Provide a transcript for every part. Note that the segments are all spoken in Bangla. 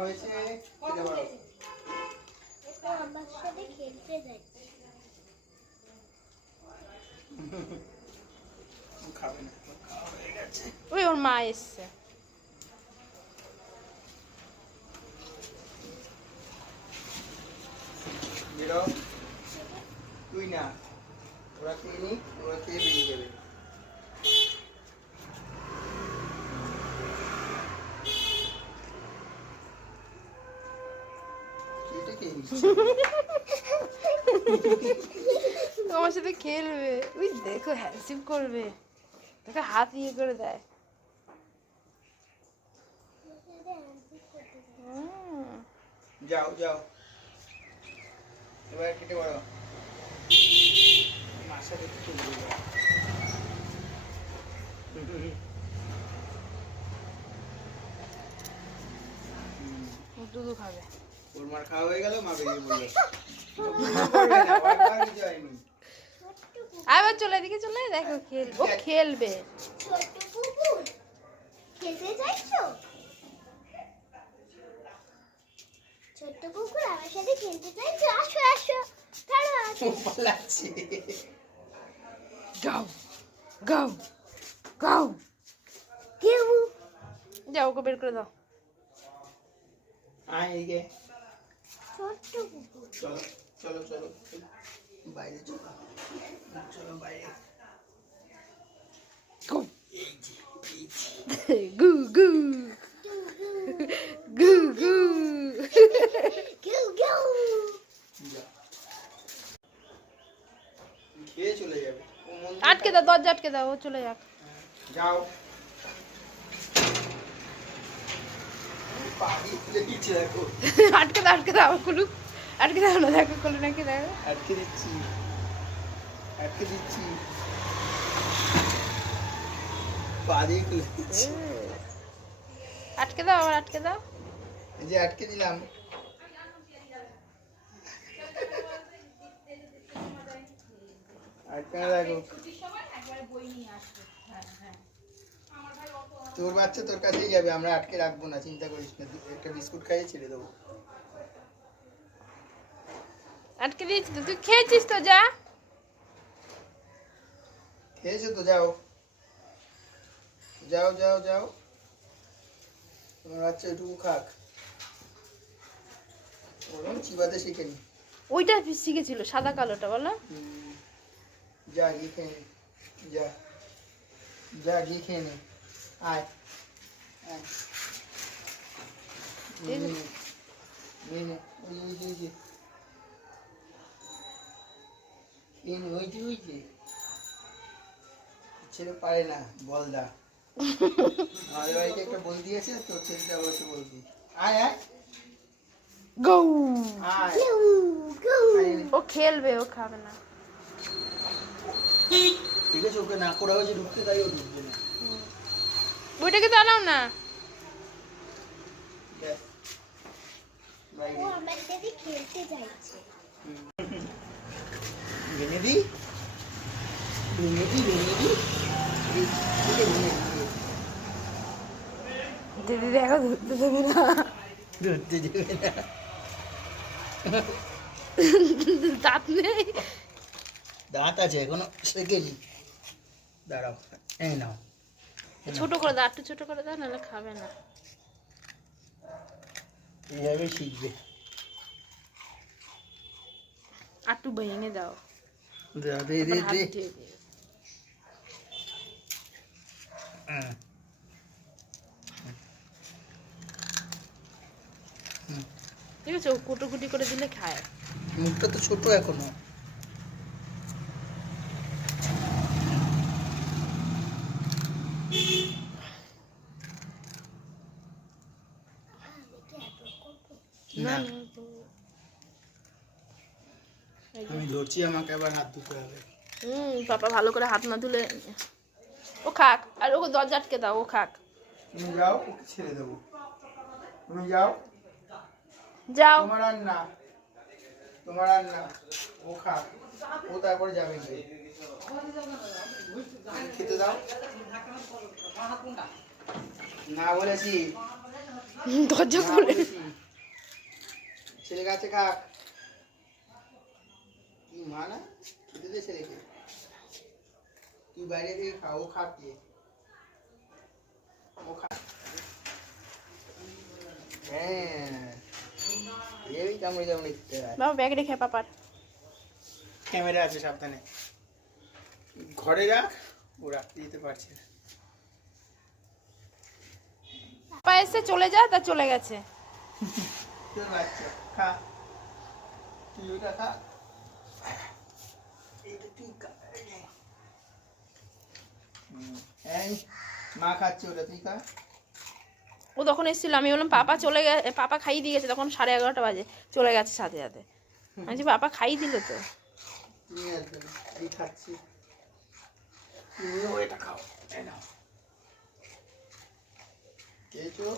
হয়েছে খেতে পারো। এটা আমার সাথে খেলতে যাচ্ছে। খাবে না, খাওয়া হয়ে গেছে। ওই ওর মা এসছে। বেরো, তুই না, ওরা খেয়ে নি, ওরা খেয়ে বেরিয়ে যাবে। এটা খেয়ে নিচ্ছে। তোমার সাথে খেলবে, ওই দেখো হ্যান্ডশিপ করবে, দেখো হাত ইয়ে করে দেয়। যাও যাও, এবার কেটে পড়ো। মার সাথে একটু খেলবে যাও। দুধু খাবে। ওর মার খাওয়া হয়ে গেল, মা বেরিয়ে পড়লো। করবে না, ভয় পাওয়ার কিছু হয়নি। আবার চলে এদিকে চলে, দেখো খেলবে, ও খেলবে। ছোট কুকুর খেলতে যাইছো? ছোট কুকুর আমার সাথে খেলতে চাইছো? আসো আসো, ছাড়ো আসো। ও পালাচ্ছে। গাও গাও গাও, কেউ যাও ওকে বের করে দাও। আয় এদিকে, ছোট কুকুর চলো চলো চলো, বাইরে চলো, চলো বাইরে। গু এই যে, এই যে। গু গু গু গু। কেউ কেউ যাও। খেয়ে চলে যাবে। ও মন দিয়ে আটকে দাও, দরজা আটকে দাও, ও চলে যাক। যাও। পানি খুলে দিচ্ছে দেখো। আটকে দাও খুলুক, আটকে দাও না, দেখো খুলে নাকি দেখো। আটকে দিচ্ছি, আটকে দিচ্ছি। পা দিয়ে খুলে দিচ্ছি। আটকে দাও, আবার আটকে দাও। এই যে আটকে দিলাম। আটকে না দেখো। তোর বাচ্চা তোর কাছেই যাবে, আমরা আটকে রাখবো না, চিন্তা করিস না। একটা বিস্কুট খাইয়ে ছেড়ে দেবো। আটকে দিয়েছি তো, তুই খেয়েছিস তো, যা। খেয়েছো তো, যাও যাও যাও যাও। তোমার বাচ্চা এটুকু খাক, ওরকম চিবাতে শিখেনি। ওইটা শিখেছিল, সাদা কালোটা, বলো। যা গিয়ে খেয়ে নে, যা যা গিয়ে খেয়ে নে। আয় আয়, নে নে নে নে, ওই যে ওই যে খেয়ে নে, ওই যে ওই যে। ছেলে পারে না, বলদা। আমাদের বাড়িতে একটা বলদি আছে, তোর ছেলেটা বসে বলদি। আয় আয় গৌ, আয়, কেউ কেউ আয় নে। ও খেলবে, ও খাবে না। ঠিক আছে, ওকে না করা হয়েছে ঢুকতে, তাই ও ঢুকবে না। ওইটাকে তো আনাও না। ব্যাস, বাইরে। ও আমার সাথে খেলতে যাচ্ছে। ভেঙে দি, ভেঙে দি, ভেঙে দি। এই, ভেঙে দি, দিদি দেখো, ধরতে দেবে না। ধরতে দেবে না। দাঁত নেই। দাঁত আছে, এখনো শেখেনি। দাঁড়াও, এই নাও। ছোট করে দাও, একটু ছোট করে দাও, নাহলে খাবে না। এইভাবে শিখবে। আর একটু ভেঙে দাও, দে দে দে হাত দে। দিয়ে দিও। হুম। ঠিক আছে, ও কুটোকুটি করে দিলে খায়। মুখটা তো ছোট এখনো। না না, না, আমি ধরছি, আমাকে আবার হাত ধুতে হবে। পাপা ভালো করে হাত না ধুলে। ও খাক, আর ওকে দরজা আটকে দাও, ও খাক। তুমি যাও, ওকে ছেড়ে দেবো। তুমি যাও, যাও। তোমার আর না, তোমার আর না। ও খাক, ও তারপরে যাবে গিয়ে। খেতে দাও না বলেছি। দরজা না খুলে বলেছি। ছেলে কাছে খাক। কি মা না খেতে দে ছেলেকে। তুই বাইরে থেকে খা, ও খাক দিয়ে। ও খা। হ্যাঁ এই কামড়ে কামড়ে দিতে হয়। বাবা ব্যাগ রেখে পাপার। ক্যামেরা আছে সাবধানে। ঘরে রাখ, ও রাখতে দিতে পারছে না। পাপা এসে চলে যা, তা চলে গেছে। তোর বাচ্চা খা, তুই ওটা খা। এইটা তুই খা। এই মা খাচ্ছে ওটা, তুই খা। ও তখন এসেছিল, আমি বললাম পাপা চলে গেছে, পাপা খাইয়ে দিয়ে গেছে, তখন 11:30 বাজে, চলে গেছে সাথে সাথে। আমি বলছি পাপা খাইয়ে দিল তো। তুমি আসবে না, এই খাচ্ছি। তুমিও এটা খাও, এই নাও। খেয়েছো?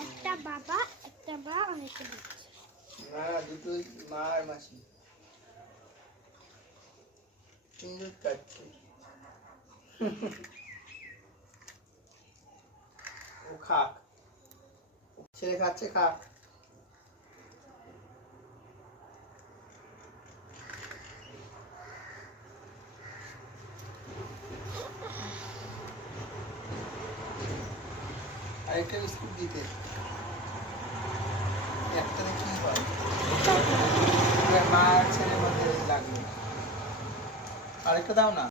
একটা বাবা একটা মা অনেকটা দিচ্ছে। না দুটোই মা আর মাসি। তিনজন খাচ্ছে। ও খাক, ছেলে খাচ্ছে, খাক। আরেকটা বিস্কুট দিতে, একটাতে কি হয় মা আর ছেলের মধ্যে লাগলো। আরেকটা দাও না।